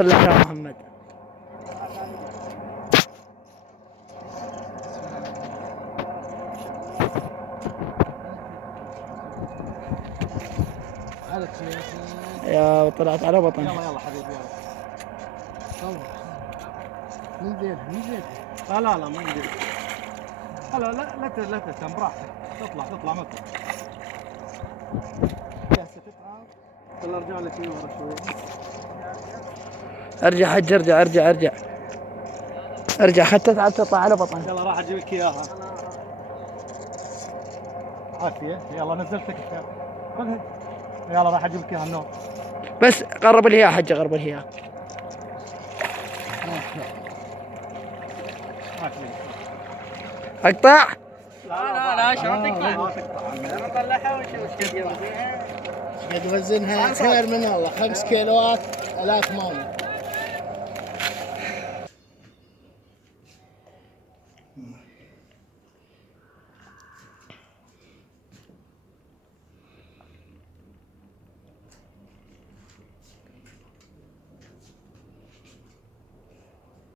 الله يا محمد. يا طلعت على بطن. يلا يلا حبيبي يلا. من زين. لا مو من زين. لا تهتم براحتك. تطلع مطلع. جالسة تتعب. يلا ارجع لك ورا شوي. ارجع حج ارجع حتى تعب تطلع على بطن. يلا راح اجيب لك اياها. عافية. يلا نزلتك خذها. يلا راح اجيب لك اياها النوم. بس قرب لي يا حج، قرب لي اياها. اقطع؟ لا شلون تقطع؟ ما تقطع. انا اطلعها ونشوف ايش قد وزنها خير من الله 5 كيلوات الاف ماما.